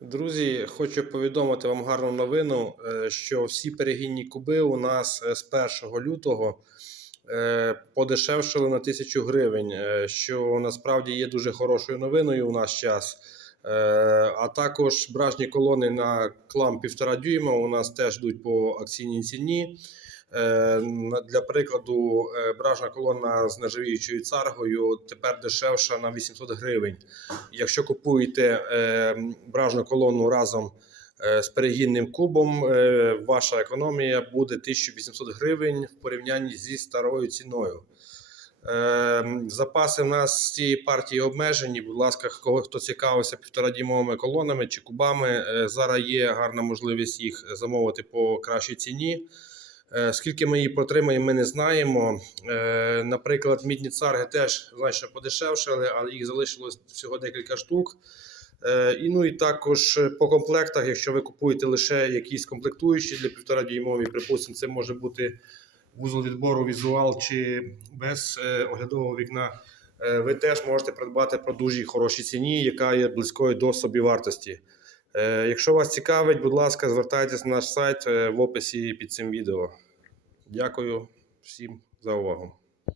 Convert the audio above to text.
Друзі, хочу повідомити вам гарну новину, е, що всі перегінні куби у нас е, з 1 лютого е, подешевшили на 1000 гривень, що насправді є дуже хорошою новиною у наш час. А також бражні колони на клам 1,5 дюйма у нас теж йдуть по акційній ціні. Е, Для прикладу, е, бражна колона з нержавіючою царгою тепер дешевша на 800 гривень. Якщо купуєте е, бражну колону разом з перегінним кубом, ваша економія буде 1800 гривень в порівнянні зі старою ціною. Запаси в нас з цієї партії обмежені. Будь ласка, кого хто цікавився півторадімовими колонами чи кубами, зараз є гарна можливість їх замовити по кращій ціні. Е, Скільки ми її протримаємо, ми не знаємо. Е, Наприклад, мідні царги теж значно подешевшали, але їх залишилось всього декілька штук. Е, І ну і також по комплектах, якщо ви купуєте лише якісь комплектуючі для півтора дюймові, припустимо, це може бути вузол відбору візуал чи без оглядового вікна. Ви теж можете придбати по дуже хорошій ціні, яка є близькою до собівартості. Е, Якщо вас цікавить, будь ласка, звертайтесь на наш сайт е, в описі під цим відео. Дякую всім за увагу.